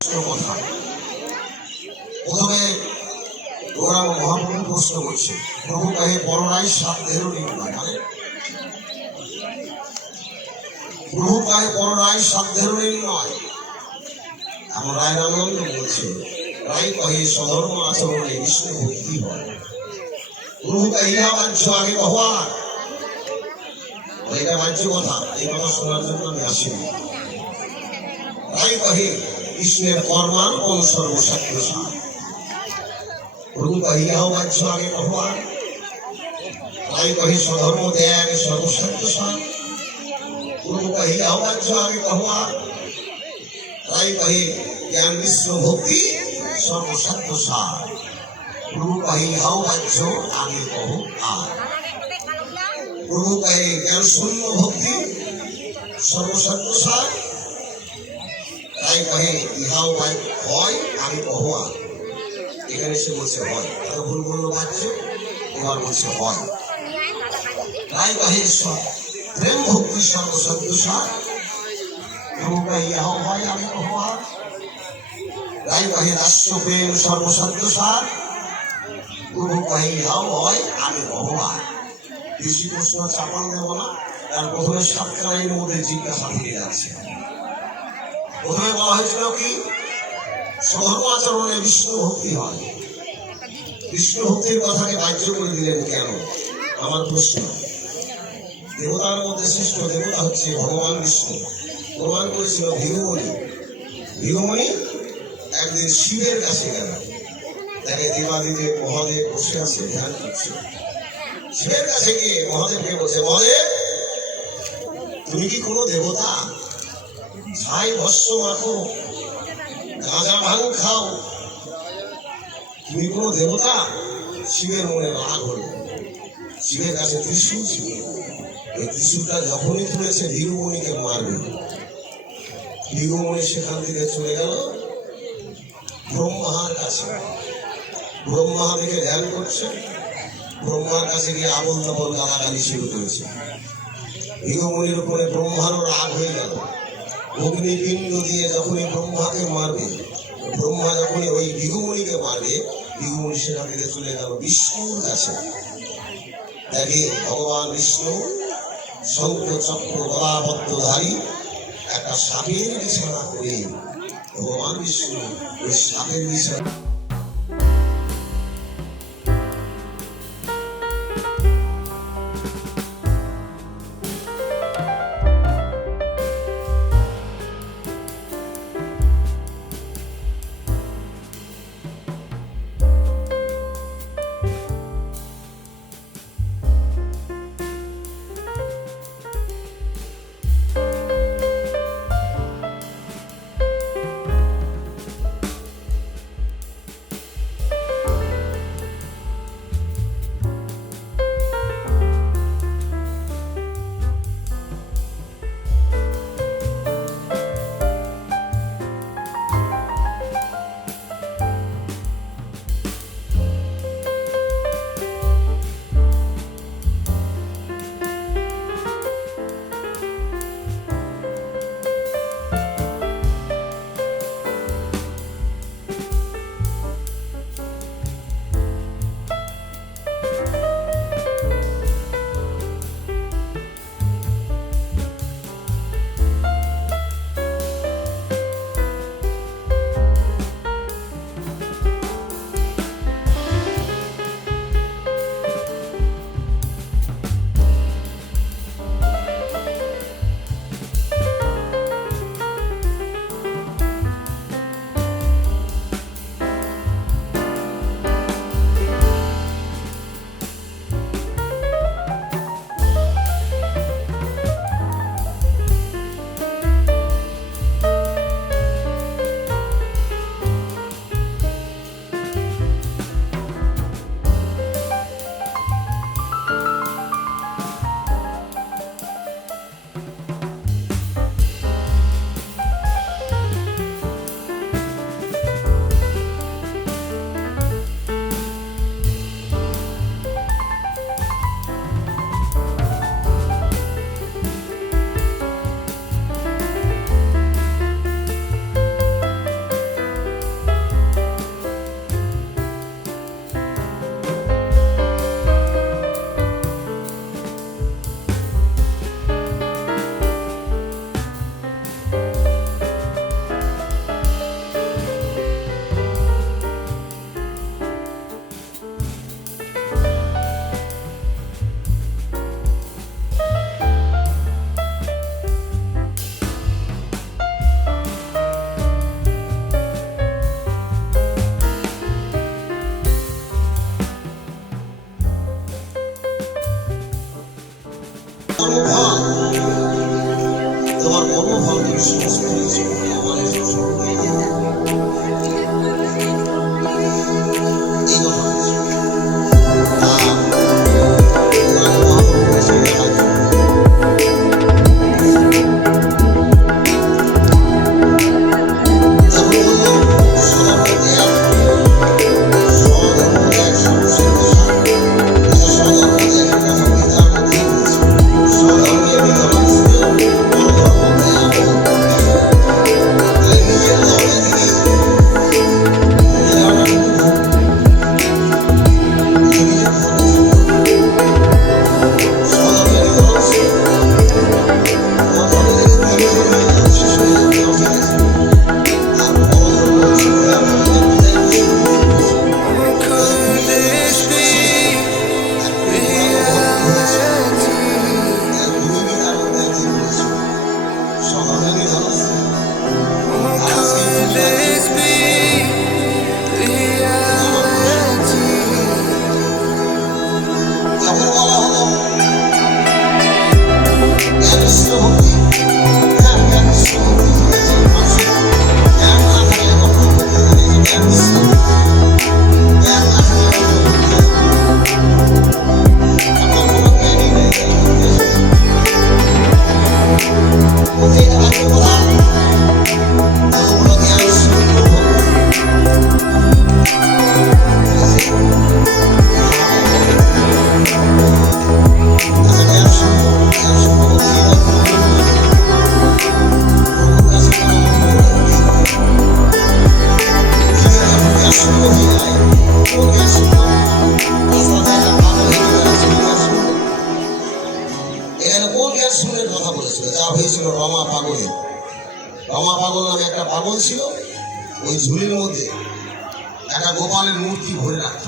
কথা প্রথমে ওরা মহাপ্রভু প্রশ্ন করছে, প্রভু কহে পরনাই সাধ্যেরও নির্ণয়, মানে প্রভু কহে পরনাই সাধ্যেরও নির্ণয়। এমন রায়রানন্দ বলছে, রায় কহে স্বধর্ম আচরণে বিষ্ণু ভক্তি হয়। প্রভু কহিয়া বাহ্য আগে ভগবান, এটা বাহ্য কথা, এই কথা শোনার জন্য আমি আসিনি। রায় কহে কৃষ্ণের কর্মানুপম সর্বশাস্ত্র সার। প্রভু কহিয়াও বাহ্য আগে ভগবান, রায় কহে স্বধর্ম ত্যাগ সর্বশাস্ত্র সার। প্রভু কহিয়াও বাহ্য আগে ভগবান, রায় কহে জ্ঞান বিশ্ব ভক্তি সর্বশাস্ত্র সার। প্রভু কহিয়াও বাহ্য আগে কহ আর। প্রভু কহে জ্ঞান শূন্য ভক্তি সর্বশাস্ত্র সার। তাই কহে ইহাও হয় আমি কহা। এখানে সে বলছে হয়, এত ভুল বললো বাচ্চ, এবার বলছে হয়। তাই কহে প্রেম ভক্তি সর্বশব্দ সার। প্রভু কহে ইহাও হয় আমি কহা। তাই কহে রাষ্ট্র প্রেম সর্বশব্দ সার। প্রভু কহে ইহাও হয় আমি কহা। বেশি প্রশ্ন চাপান দেব না, তার প্রথমে সাতটা লাইনের মধ্যে জিজ্ঞাসা থেকে যাচ্ছে। প্রথমে বলা হয়েছিল কি, স্বধর্ম আচরণে বিষ্ণু ভক্তি হয়। বিষ্ণু ভক্তির কথাকে বাহ্য করে দিলেন কেন? আমার প্রশ্ন। দেবতার মধ্যে শ্রেষ্ঠ দেবতা হচ্ছে ভগবান বিষ্ণু। প্রমাণ করেছিল ভৃগুমণি। ভৃগুমণি একদিন শিবের কাছে গেল, তাকে দেবাদিদেব মহাদেব বসে আছে ধ্যান করছে। শিবের কাছে গিয়ে মহাদেবকে বলছে, মহাদেব তুমি কি কোনো দেবতা? ছাই ভস্য মাখো, গাঁজা ভাঙ খাও, তুমি কোনো দেবতা? শিবের মনে রাগ হল। শিবের কাছে ত্রিশূল ছিল, এই ত্রিশূলটা যখনই তুলেছে ভৃগুমণিকে মারবে। ভৃগুমণি সেখান থেকে চলে গেল ব্রহ্মার কাছে। ব্রহ্মা দিকে ধ্যান করছে, ব্রহ্মার কাছে গিয়ে আবল তাবল গালাগালি শুরু করেছে। ভৃগুমণির উপরে ব্রহ্মারও রাগ হয়ে গেল। অগ্নিপিণ্ড দিয়ে যখনই ব্রহ্মাকে মারবে, ব্রহ্মা যখনই ওই ভৃগুমণিকে মারবে, ভৃগুমণি সেখান থেকে চলে গেল বিষ্ণুর কাছে। দেখে ভগবান বিষ্ণু শঙ্খ চক্র গলাবদ্ধধারী একটা সাপের বিছানা করে, ভগবান বিষ্ণু ওই সাপের বিছানা সমস্ত কিছু ভগবানের সঙ্গে এই কথা বলছে। মহাপ্রভু কাছে দেখা যায় রমা পাগলের। রমা পাগল নামে একটা পাগল ছিল, ওই ঝুলির মধ্যে একটা গোপালের মূর্তি ভরে রাখত।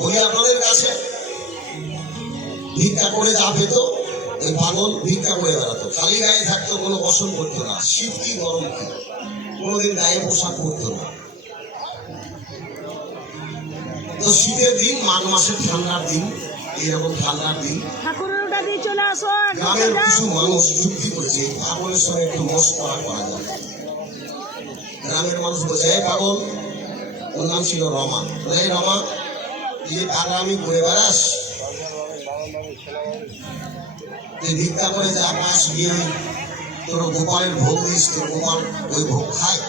বলি আপনাদের কাছে ভিক্ষা করে যা পেত ওই পাগল ভিক্ষা করে বেড়াতো, খালি গায়ে থাকতো, কোনো বসন করতো না, শীত কি গরম কি, কোনোদিন গায়ে পোশাক পরতো না। তো শীতের দিন, মাঘ মাসের ঠান্ডার দিন, এইরকম ঠান্ডার দিন গ্রামের কিছু মানুষ যুক্তি করেছে পাগলের সঙ্গে একটু মস্করা করা যায়। গ্রামের মানুষ বলছে, এই পাগল, ওর নাম ছিল রমা, এই রমা এই পাগলামি করে বেড়াস, তুই ভিক্ষা করে যা পাস গিয়ে তোর গোপালের ভোগ দিস, তোর গোপাল ওই ভোগ খায়,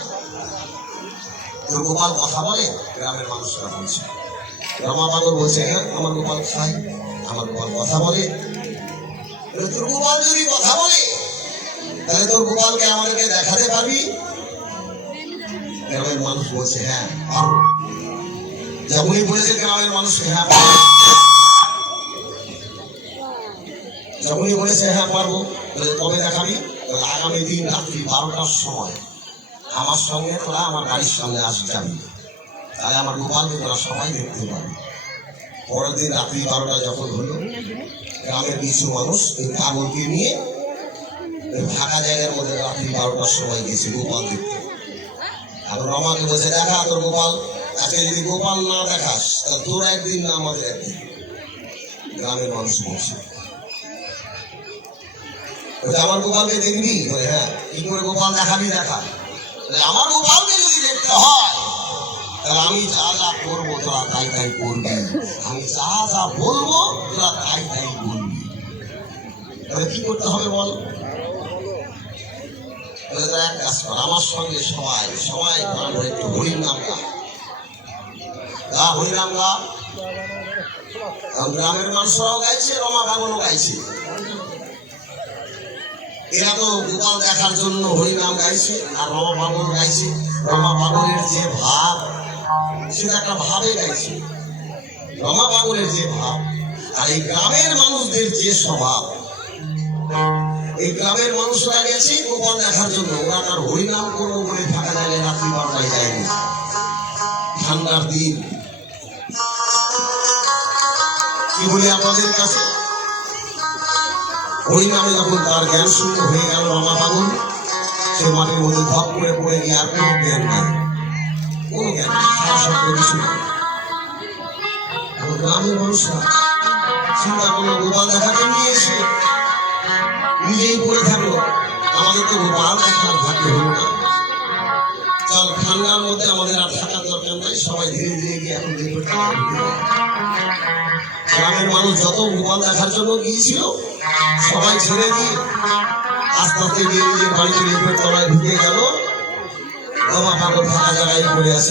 তোর গোপাল কথা বলে? গ্রামের মানুষরা বলছে। রমা পাগল বলছে, হ্যাঁ আমার গোপাল খায়, আমার গোপাল কথা বলে। তোর গোপাল যদি কথা বলে তাহলে তোর গোপালকে আমাদেরকে দেখাতে পারবি? গ্রামের মানুষ বলছে, হ্যাঁ পারবো। যখনই বলেছে গ্রামের মানুষকে হ্যাঁ পারবো, যখনই বলেছে হ্যাঁ পারবো, কবে দেখাবি? আগামী দিন রাত্রি 12টার সময় আমার সঙ্গে তোরা আমার গাড়ির সামনে যাবি, তাহলে আমার গোপালকে তোরা সবাই দেখতে পাবি। পরের দিন রাত্রি 12টা যখন হলো, গ্রামের কিছু মানুষ এই পাগলকে নিয়ে ফাঁকা জায়গার মধ্যে রাত্রি 12টার সময় গেছে গোপাল দেখতে। এখন রমাকে বলছে, দেখা তোর গোপাল, আজকে যদি গোপাল না দেখাস তাহলে তোর একদিন না আমাদের একদিন। গ্রামের মানুষ বলছে, আমার গোপালকে দেখবি? বলে হ্যাঁ। কি করে গোপাল দেখাবি? দেখা আমার গোপালকে যদি দেখতে হয় তাহলে আমি যা যা করবো তোরা তাই তাই করবি, আমি যা যা বলবো তোরা তাই তাই বলবি। তাহলে কি করতে হবে বল? এক কাজ কর, আমার সঙ্গে সবাই সবাই একটু হরির নাম গা, হরি নাম গা। গ্রামের মানুষরাও গাইছে, রমা পাগলও গাইছে। এরা তো গোপাল দেখার জন্য হরি নাম গাইছে, আর রমা পাগল গাইছে। রমা পাগলের যে ভাব, সেটা একটা ভাবে গাইছে। রমা পাগলের যে ভাব আর এই গ্রামের মানুষদের যে স্বভাব, এই গ্রামের মানুষরা গেছে গোপাল দেখার জন্য, ওরা তার হরিনাম করবো বলে থাকা জায়গায় রাত্রি 12টায় যায়নি। ঠান্ডার দিন কি বলি আপনাদের কাছে, হরিনামে যখন তার জ্ঞান শূন্য হয়ে গেল রমা পাগল, সে মাটির মধ্যে ধপ করে পড়ে গিয়ে আর কোনো জ্ঞান নাই, কোনো জ্ঞান সারা শব্দ কিছু নেই। এখন গ্রামের মানুষরা চিন্তা করলো গোপাল দেখাতে নিয়ে এসে নিজেই পড়ে থাকলো, আমাদের তো গোপাল দেখার ভাগ্য হলো না। চল, ঠান্ডার মধ্যে আমাদের আর থাকার দরকার নাই, সবাই ধীরে ধীরে গিয়ে এখন রিপোর্ট গ্রামের মানুষ যত গোপাল দেখার জন্য গিয়েছিল সবাই ছেড়ে দিয়ে আস্তে আস্তে গিয়ে নিজের বাড়িতে রিপোর্ট তলায় ঢুকে গেল। বাবা পাগল ফাঁকা জায়গায় পড়ে আছে।